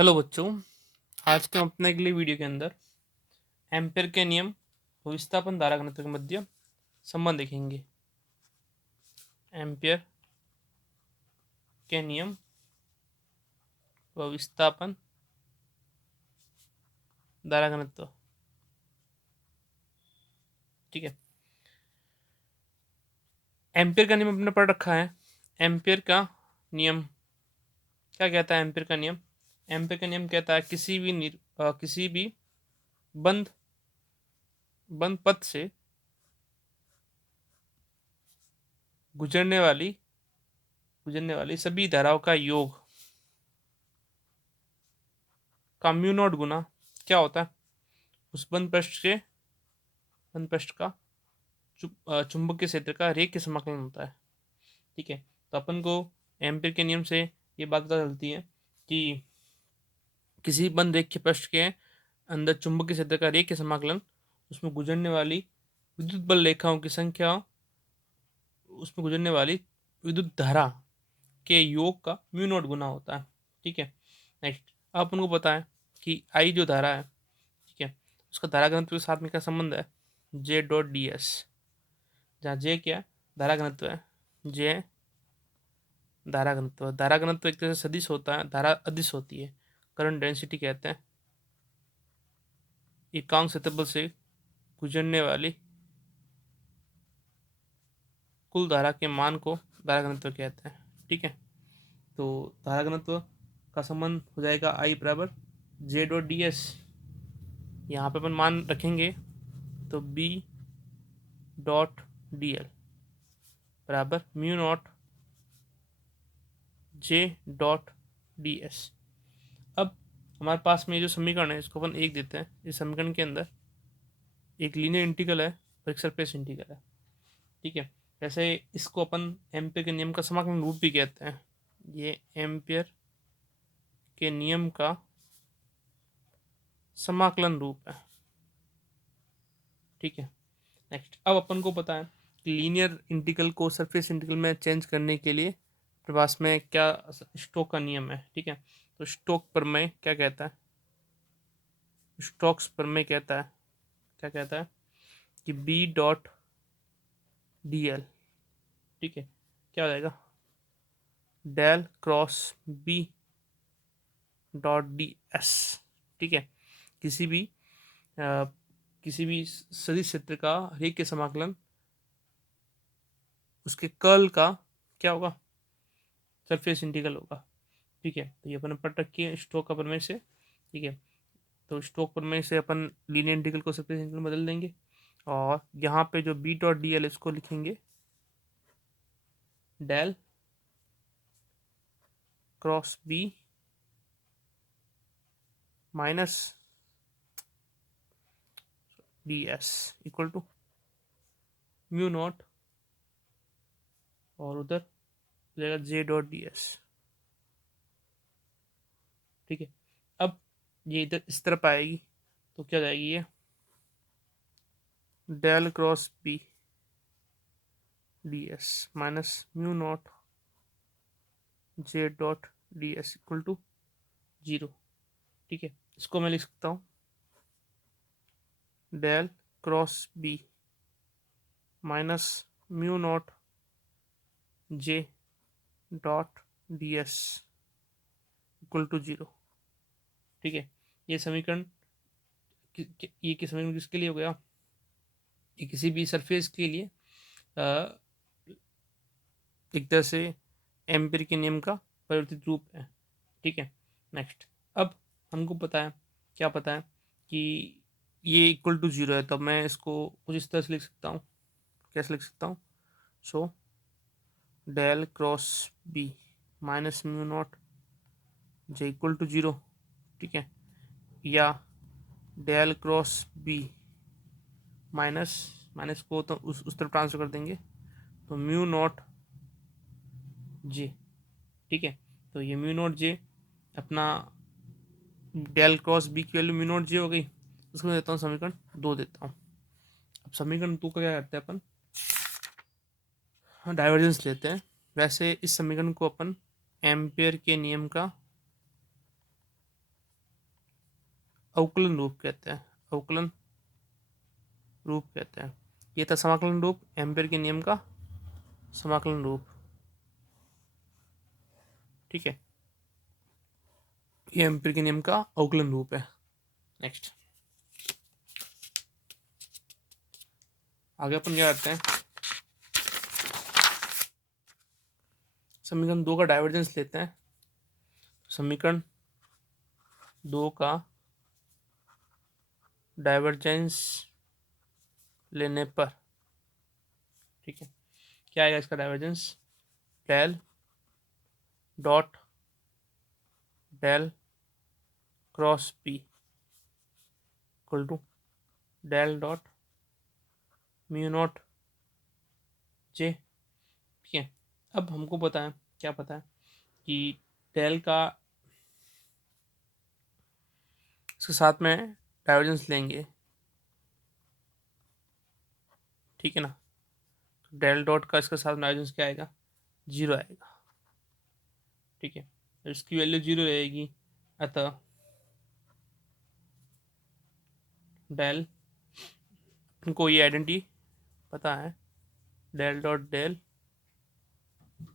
Hello बच्चों। आज के हम अपने अगले वीडियो के अंदर एम्पेयर के नियम और विस्थापन धारा घनत्व के मध्य संबंध देखेंगे। एम्पेयर के नियम व विस्थापन धारा घनत्व। ठीक है, एम्पेयर का नियम अपने पढ़ रखा है। एम्पेयर का नियम क्या कहता है? एम्पेयर का नियम कहता है किसी भी बंद बंद पथ से गुजरने वाली सभी धाराओं का योग का म्यू नॉट गुना क्या होता है? उस बंद पृष्ठ का चुंबकीय क्षेत्र का रेखीय समाकलन होता है। ठीक है, तो अपन को एम्पीयर के नियम से ये बात पता चलती है कि किसी बंद रेखीय पृष्ठ के अंदर चुंबकीय क्षेत्र का रेखीय समाकलन उसमें गुजरने वाली विद्युत बल रेखाओं की संख्या, उसमें गुजरने वाली विद्युत धारा के योग का म्यू नॉट गुना होता है। ठीक है, नेक्स्ट अब अपन को पता है कि आई जो धारा है, ठीक है, उसका धारा घनत्व के साथ में क्या संबंध है? जे डॉट डी एस, जहाँ जे क्या धारा घनत्व है, जे धारा घनत्व एक तरह से सदिश होता है, धारा अदिश होती है। करंट डेंसिटी कहते हैं एकांक क्षेत्रफल से गुजरने वाली कुल धारा के मान को धारा घनत्व कहते हैं। ठीक है, तो धारा घनत्व का संबंध हो जाएगा आई बराबर जे डॉट डी एस। यहाँ पे अपन मान रखेंगे तो बी डॉट डी एल बराबर mu naught J dot D S. अब हमारे पास में जो समीकरण है इसको अपन एक देते हैं। इस समीकरण के अंदर एक लीनियर इंटीग्रल है और एक सरफेस इंटीग्रल है। ठीक है, वैसे इसको अपन एम्पियर के नियम का समाकलन रूप भी कहते हैं। ये एम्पियर के नियम का समाकलन रूप है। ठीक है, नेक्स्ट अब अपन को पता है कि लीनियर इंटीग्रल को सरफेस इंटीग्रल में चेंज करने के लिए अपने पास में क्या स्टोक का नियम है। ठीक है, तो स्टोक प्रमेय क्या कहता है? स्टोक्स प्रमेय कहता है, क्या कहता है कि बी डॉट डी एल, ठीक है, क्या हो जाएगा? Del cross b dot D S. ठीक है, किसी भी अ, किसी भी सदिश क्षेत्र का रेखीय समाकलन उसके कर्ल का क्या होगा? सरफेस इंटीग्रल होगा। ठीक है, तो ये अपन पढ़ रखी है स्टोक का प्रमेय से। ठीक है, तो स्टोक प्रमेय से अपन लीनियर इंटीग्रल को सरफेस इंटीग्रल में बदल देंगे और यहाँ पे जो बी डॉट डी एल इसको लिखेंगे del cross B minus d S equal to mu naught और उधर जाएगा जे डॉट डी एस। ठीक है, अब ये इधर इस तरफ आएगी तो क्या जाएगी? ये del cross B D S minus mu naught J dot D S equal to 0। ठीक है, इसको मैं लिख सकता हूँ del cross B minus mu naught J dot D S equal to 0। ठीक है, ये समीकरण ये समीकरण किसके लिए हो गया? ये किसी भी सरफेस के लिए एक तरह से एम्पियर के नियम का परिवर्तित रूप है। ठीक है, नेक्स्ट अब हमको पता है, क्या पता है कि ये इक्वल टू 0 है, तो मैं इसको कुछ इस तरह से लिख सकता हूँ। कैसे लिख सकता हूँ? So del cross B minus mu naught J equal to 0। ठीक है, या del cross B minus minus को तो उस तरफ ट्रांसफर कर देंगे तो म्यू नॉट जे। ठीक है, तो ये म्यू नॉट जे अपना डेल क्रॉस बी की वैल्यू म्यू नॉट जे हो गई। उसको देता हूँ समीकरण 2 देता हूँ। अब समीकरण 2 का क्या करते हैं अपन? डाइवर्जेंस लेते हैं। वैसे इस समीकरण को अपन एम्पियर के नियम का अवकलन रूप कहते हैं, अवकलन रूप कहते हैं। ये था समाकलन रूप, एम्पियर के नियम का समाकलन रूप, ठीक है। ये एम्पियर के नियम का अवकलन रूप है। नेक्स्ट आगे अपन क्या करते हैं, समीकरण 2 का डाइवर्जेंस लेते हैं। समीकरण 2 का डाइवर्जेंस लेने पर, ठीक है, क्या आएगा इसका divergence, del dot del cross P equal to del dot mu naught J, ठीक है। अब हमको पता है, क्या पता है कि डेल का इसके साथ में डाइवर्जेंस लेंगे, ठीक है ना। तो डेल डॉट का इसके साथ डाइवर्जेंस क्या आएगा, 0 आएगा, ठीक है। तो इसकी वैल्यू 0 रहेगी, अतः डेल, इनको ये आइडेंटिटी पता है, डेल डॉट डेल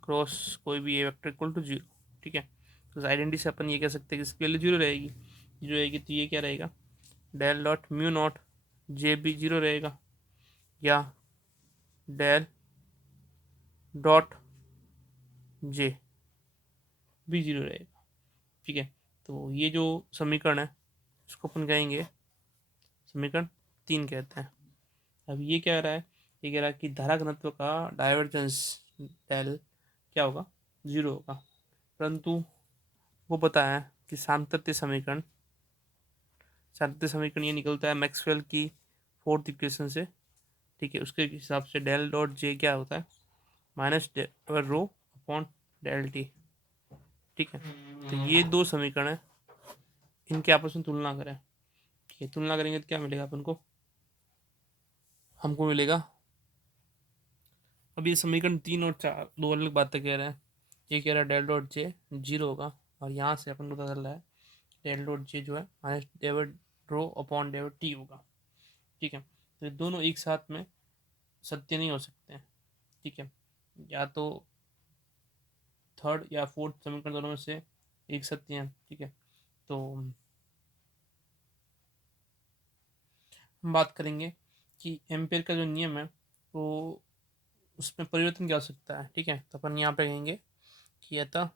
क्रॉस कोई भी ए वेक्टर इक्वल टू 0, ठीक है। तो इस आइडेंटिटी से अपन ये कह सकते हैं कि इसकी वैल्यू 0 रहेगी, 0 रहेगी तो ये क्या रहेगा, डेल डॉट म्यू नॉट जे भी 0 रहेगा, या डेल डॉट जे भी 0 रहेगा, ठीक है। तो ये जो समीकरण है इसको अपन कहेंगे समीकरण 3 कहते हैं। अब ये क्या रहा है, ये कह रहा है कि धारा घनत्व का डाइवर्जेंस डेल क्या होगा, 0 होगा, परंतु वो पता है कि सातत्य समीकरण ये निकलता है मैक्सवेल की फोर्थ इक्वेशन से, ठीक है। उसके हिसाब से डेल डॉट जे क्या होता है, minus rho upon del T, ठीक है। तो ये दो समीकरण है, इनके आपस में तुलना करें, ठीक है। तुलना करेंगे तो क्या मिलेगा अपन को, हमको मिलेगा, अब ये समीकरण 3 और 4 दो अलग बातें कह रहे हैं। ये कह रहा है डेल डॉट जे 0 होगा, और यहाँ से अपन को पता चल रहा है डेल डॉट जे जो है minus David rho upon David T होगा, ठीक है। तो दोनों एक साथ में सत्य नहीं हो सकते हैं, ठीक है। या तो थर्ड या फोर्थ समीकरण दोनों में से एक सत्य है, ठीक है। तो हम बात करेंगे कि एम्पेयर का जो नियम है वो उसमें परिवर्तन क्या हो सकता है, ठीक है। तो अपन यहाँ पे कहेंगे कि अतः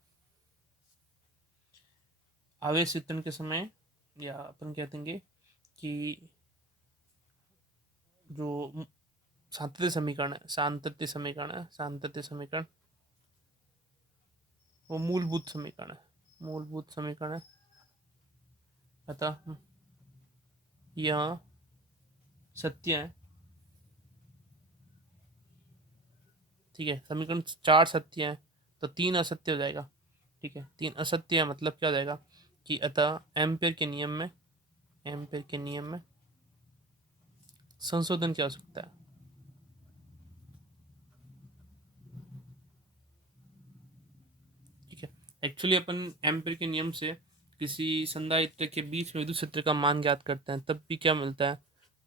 आवेश वितरण के समय, या अपन कह देंगे कि जो सांतत्य समीकरण वो मूलभूत समीकरण है, अतः यह सत्य है, ठीक है। समीकरण 4 सत्य है तो 3 असत्य हो जाएगा, ठीक है। 3 असत्य है मतलब क्या हो जाएगा कि अतः एम्पेयर के नियम में संशोधन क्या हो सकता है, ठीक है। एक्चुअली अपन एम्पेयर के नियम से किसी संधारित्र के बीच में विद्युत क्षेत्र का मान ज्ञात करते हैं, तब भी क्या मिलता है,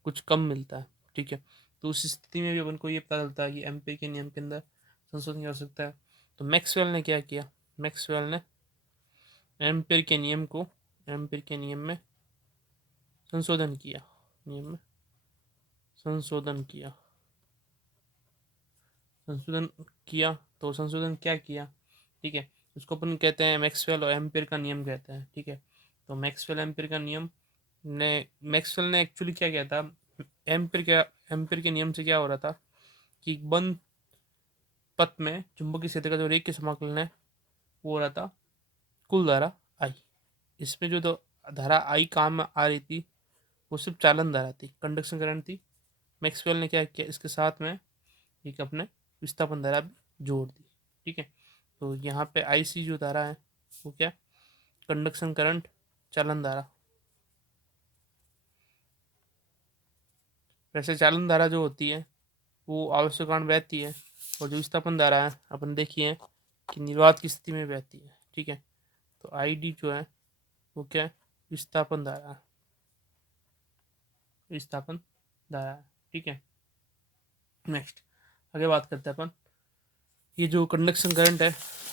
कुछ कम मिलता है, ठीक है। तो उस स्थिति में भी अपन को ये पता चलता है कि एम्पेयर के नियम के अंदर संशोधन क्या हो सकता है। तो मैक्सवेल ने क्या किया, मैक्सवेल ने एम्पेयर के नियम में संशोधन किया, नियम में संशोधन किया संशोधन किया तो संशोधन क्या किया, ठीक है। उसको अपन कहते हैं मैक्सवेल और एम्पेयर का नियम कहते हैं, ठीक है। तो मैक्सवेल ने एक्चुअली क्या किया था, एम्पेयर के नियम से क्या हो रहा था कि बंद पथ में चुंबकीय क्षेत्र का जो रेखीय समाकलन है वो हो रहा था कुल धारा आई। इसमें जो तो धारा आई काम में आ रही थी वो सिर्फ चालन धारा थी, कंडक्शन करंट थी। मैक्सवेल ने क्या किया, इसके साथ में एक अपने विस्थापन धारा भी जोड़ दी, ठीक है। तो यहाँ पे आई सी जो धारा है वो क्या, कंडक्शन करंट, चालन धारा। वैसे चालन धारा जो होती है वो आवश्यक कारण बहती है, और जो विस्थापन धारा है अपन देखिए कि निर्वात की स्थिति में बहती है, ठीक है। तो आई डी जो है वो क्या है, विस्थापन धारा है, विस्थापन धारा है। ठीक है, नेक्स्ट आगे बात करते हैं अपन। ये जो कंडक्शन करंट है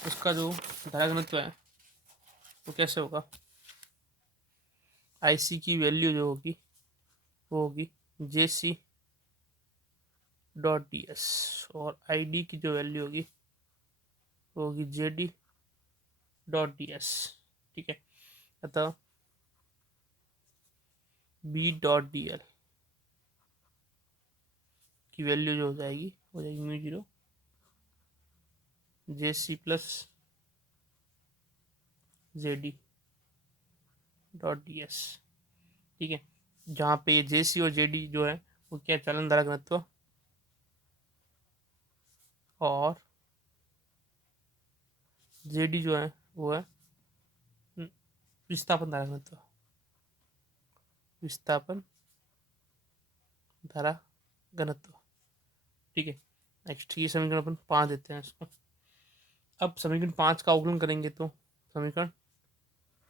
उसका जो धारा घनत्व है वो कैसे होगा। IC की वैल्यू जो होगी वो होगी JC डॉट DS, और ID की जो वैल्यू होगी वो होगी JD डॉट DS। ठीक है, अतः B डॉट DL की वैल्यू जो हो जाएगी mu 0 JC plus JD dot DS। ठीक है, जहाँ पे ये JC और JD जो है वो क्या है, चालन धारा घनत्व, और JD जो है वो है विस्थापन धारा घनत्व, विस्थापन धारा घनत्व। ठीक है, नेक्स्ट ये समीकरण अपन 5 देते हैं इसको। अब समीकरण 5 का अवकलन करेंगे तो समीकरण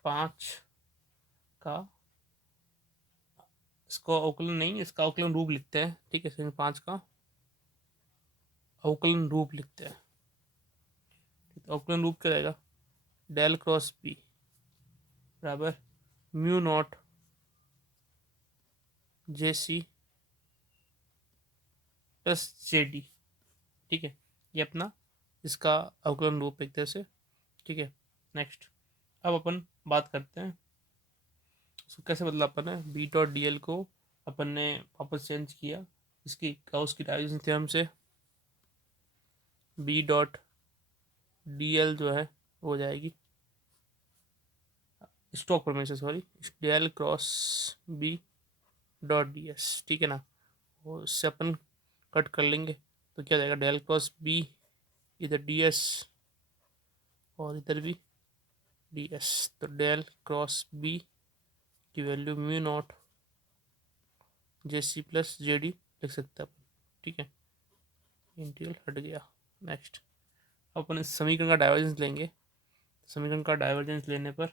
5 का इसको अवकलन नहीं, इसका अवकलन रूप लिखते हैं। ठीक है, समीकरण 5 का अवकलन रूप लिखते हैं। तो अवकलन रूप क्या रहेगा, डेल क्रॉस बी बराबर mu naught JC plus JD। ठीक है, ये अपना इसका अवकलन रूप एक तरह से। ठीक है, नेक्स्ट अब अपन बात करते हैं इसको कैसे बदला अपन ने। B डॉट DL को अपन ने वापस चेंज किया इसकी गाउस की डाइवर्जेंस थ्योरम से। B डॉट DL जो है वो हो जाएगी स्टोक प्रमेय से, sorry, del cross B dot DS। ठीक है ना, वो इससे अपन कट कर लेंगे तो क्या हो जाएगा, डेल क्रॉस B इधर DS और इधर भी DS, तो डेल क्रॉस B की value mu naught JC plus JD लिख सकते हैं अपन। ठीक है, इंटीग्रल हट गया। नेक्स्ट अपन इस समीकरण का डाइवर्जेंस लेंगे। समीकरण का डाइवर्जेंस लेने पर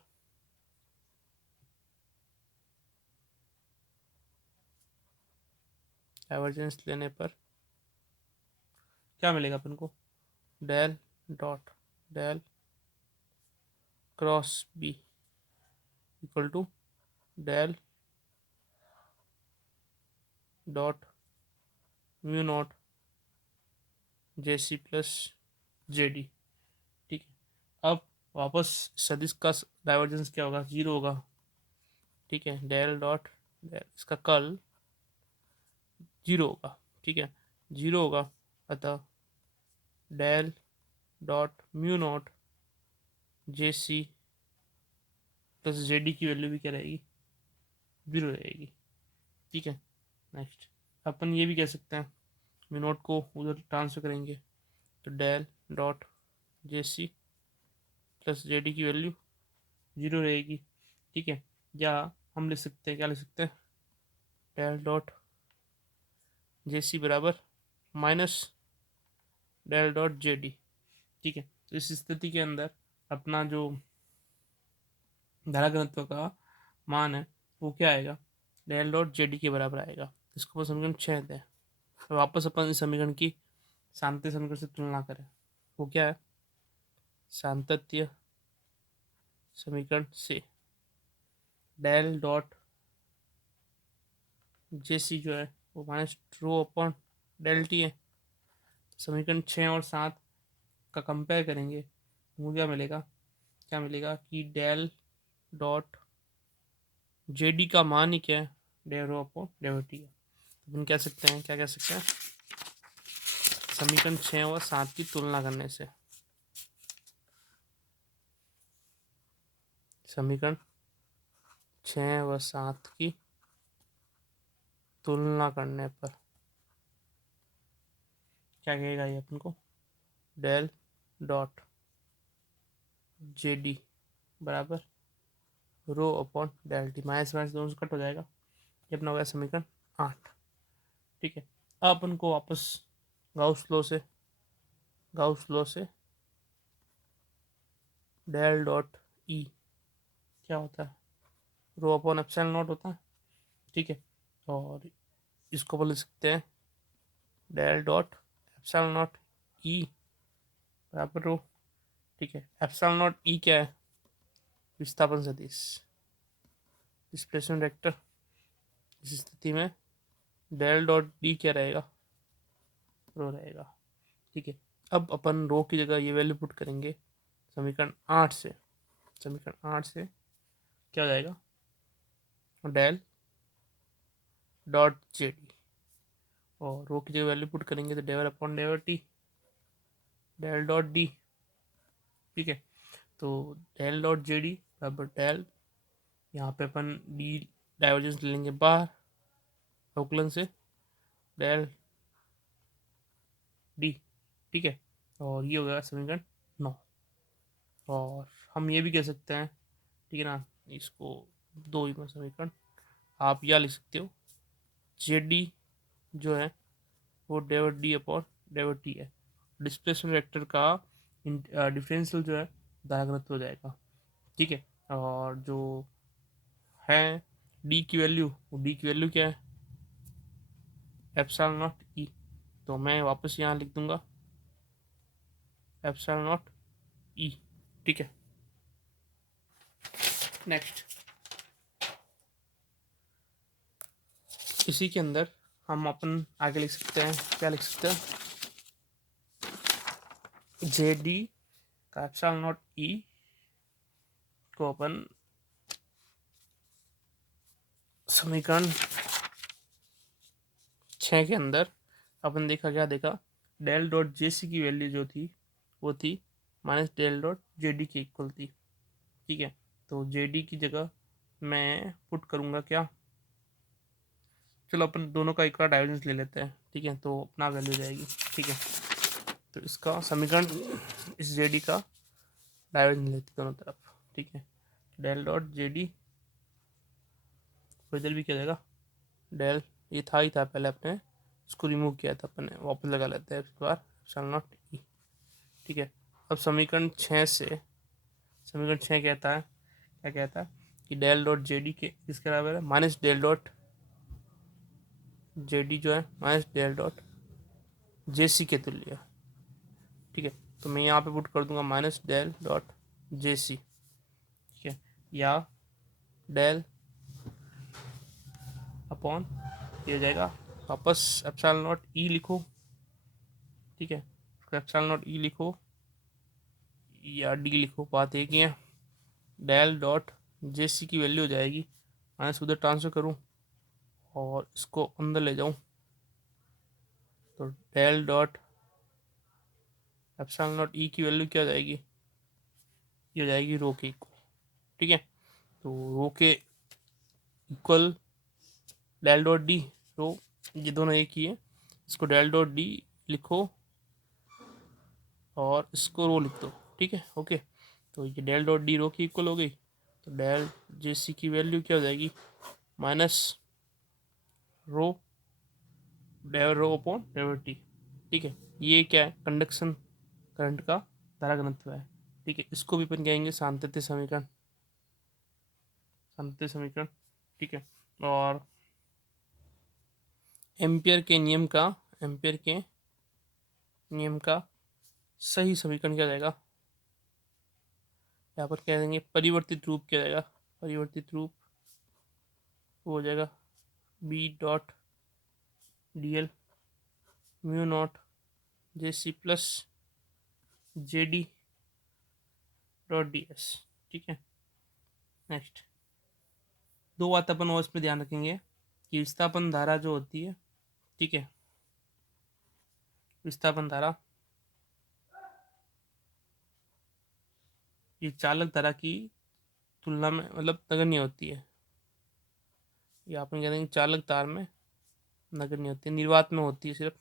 क्या मिलेगा अपन को, del dot del cross B equal to del dot mu naught JC plus JD। ठीक है, अब वापस सदिश का डाइवर्जेंस क्या होगा, 0 होगा। ठीक है, डेल डॉट डेल इसका कर्ल 0 होगा। ठीक है, 0 होगा, अतः del dot mu naught JC plus JD की वैल्यू भी क्या रहेगी, 0 रहेगी। ठीक है, नेक्स्ट अपन ये भी कह सकते हैं, म्यू नॉट को उधर ट्रांसफर करेंगे तो del dot JC plus JD की वैल्यू 0 रहेगी। ठीक है, या हम लिख सकते हैं, क्या लिख सकते हैं, डेल डॉट JC बराबर माइनस डेल डॉट JD। ठीक है, तो इस स्थिति के अंदर अपना जो धारा घनत्व का मान है वो क्या आएगा, डेल डॉट JD के बराबर आएगा। इसको अपन समीकरण 6 दें। तो वापस अपन इस समीकरण की सांतत्य समीकरण से तुलना करें, वो क्या है, सांतत्य समीकरण से डेल डॉट JC जो है वो minus rho upon del T है। समीकरण 6 और 7 का कंपेयर करेंगे वो क्या मिलेगा, कि डेल डॉट JD का मान ही क्या है, del rho upon del T है। अपन कह सकते हैं, क्या कह सकते हैं, समीकरण 6 और 7 की तुलना करने से, समीकरण 6 व 7 की तुलना करने पर क्या कहेगा ये अपन को, डेल डॉट JD बराबर rho upon del T, minus minus दोनों से कट हो जाएगा। ये अपना हो गया समीकरण 8। ठीक है, अब अपन को वापस गाउस लॉ से डेल डॉट E क्या होता है, रो अपॉन एप्सिलॉन नॉट होता है। ठीक है, और इसको बोल सकते हैं डेल डॉट एप्सिलॉन नॉट ई बराबर रो। ठीक है, एप्सिलॉन नॉट ई क्या है? विस्थापन सदिश, डिस्प्लेसमेंट वेक्टर। इस स्थिति में डेल डॉट डी क्या रहेगा? रो रहेगा। ठीक है, अब अपन रो की जगह ये वैल्यू पुट करेंगे समीकरण 8 से। समीकरण 8 से क्या हो जाएगा? डेल डॉट जे डी, और रो की जगह वैल्यू पुट करेंगे तो del upon del T, del dot D. ठीक है, तो डेल डॉट जे डी बराबर डेल, यहाँ पे अपन डी डाइवर्जेंस ले लेंगे बाहर अवकलन से, डेल डी। ठीक है, और ये हो गया समीकरण 9। और हम ये भी कह सकते हैं, ठीक है ना, इसको दो ही में समीकरण आप यह लिख सकते हो, जे डी जो है वो डेवर डी अपॉन डेवर टी है। डिस्प्लेसमेंट वेक्टर का डिफरेंशियल जो है धारा घनत्व हो जाएगा। ठीक है, और जो है डी की वैल्यू, वो डी की वैल्यू क्या है? एप्सिलॉन नॉट ई। तो मैं वापस यहाँ लिख दूंगा एप्सिलॉन नॉट ई। ठीक है, नेक्स्ट इसी के अंदर हम अपन आगे लिख सकते हैं, क्या लिख सकते हैं? जे डी का एप्सिलॉन नॉट ई को अपन समीकरण 6 के अंदर अपन देखा, क्या देखा? डेल डॉट जे सी की वैल्यू जो थी वो थी minus del dot J D के इक्वल थी। ठीक है, तो जे डी की जगह मैं पुट करूँगा क्या? चलो अपन दोनों का एक बार डाइवर्जेंस ले लेते हैं। ठीक है, तो अपना वैल्यू हो जाएगी। ठीक है, तो इसका समीकरण, इस जे डी का डाइवर्जेंस लेते दोनों तरफ। ठीक है, डेल डॉट जे डी इधर भी क्या जाएगा? डेल, ये था ही था पहले, अपने इसको रिमूव किया था अपन ने, वापस लगा लेते हैं इस बार एप्सिलॉन नॉट ई। ठीक है, अब समीकरण 6 से, समीकरण 6 कहता है, क्या कहता है कि डेल डॉट जे डी के किसके बराबर है? Minus del dot J D जो है minus del dot J C के तुल्य। ठीक है, तो मैं यहाँ पे पुट कर दूंगा माइनस डेल डॉट जे सी। ठीक है, या डेल अपॉन ये हो जाएगा वापस एप्सिलॉन नॉट ई लिखो। ठीक है, एप्सिलॉन नॉट ई लिखो या डी लिखो, बात एक ही है। डेल डॉट जे सी की वैल्यू हो जाएगी, माइनस उधर ट्रांसफर करूँ और इसको अंदर ले जाऊँ तो डेल डॉट एप्सिलॉन नॉट ई की वैल्यू क्या हो जाएगी? ये हो जाएगी रो के इक्वल। ठीक है, तो रो के इक्वल डेल डॉट डी, रो ये दोनों एक ही है, इसको डेल डॉट डी लिखो और इसको रो लिख दो। ठीक है, ओके, तो ये डेल डॉट डी रो की इक्वल हो गई, तो डेल जे सी की वैल्यू क्या हो जाएगी? Minus rho del rho upon del T. ठीक है, ये क्या है? कंडक्शन करंट का धारा घनत्व है। ठीक है, इसको भी अपन कहेंगे सांतत्य समीकरण, सांतत्य समीकरण। ठीक है, और एम्पियर के नियम का, एम्पियर के नियम का सही समीकरण क्या जाएगा? यहाँ पर कह देंगे परिवर्तित रूप क्या जाएगा? परिवर्तित रूप वो हो जाएगा B dot D L mu naught J C plus J D dot D S. ठीक है, नेक्स्ट दो बात अपन और इसमें ध्यान रखेंगे कि विस्थापन धारा जो होती है, ठीक है, विस्थापन धारा ये चालक धारा की तुलना में मतलब नगण्य होती है, या अपन कह देंगे चालक तार में नगण्य होती है, निर्वात में होती है सिर्फ।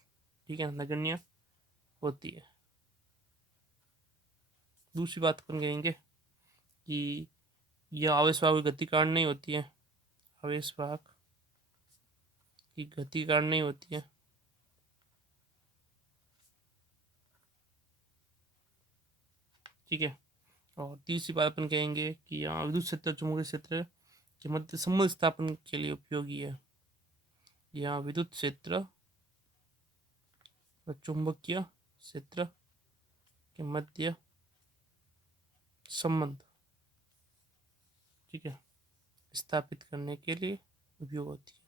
ठीक है, नगण्य होती है। दूसरी बात अपन कहेंगे कि यह आवेश वाहक की गति कारण नहीं होती है, आवेश वाहक की गति कारण नहीं होती है। ठीक है, और तीसरी बात अपन कहेंगे कि यहाँ विद्युत क्षेत्र चुंबकीय क्षेत्र के मध्य संबंध स्थापन के लिए उपयोगी है। या विद्युत क्षेत्र और चुंबकीय क्षेत्र के मध्य संबंध, ठीक है, स्थापित करने के लिए उपयोग होती है।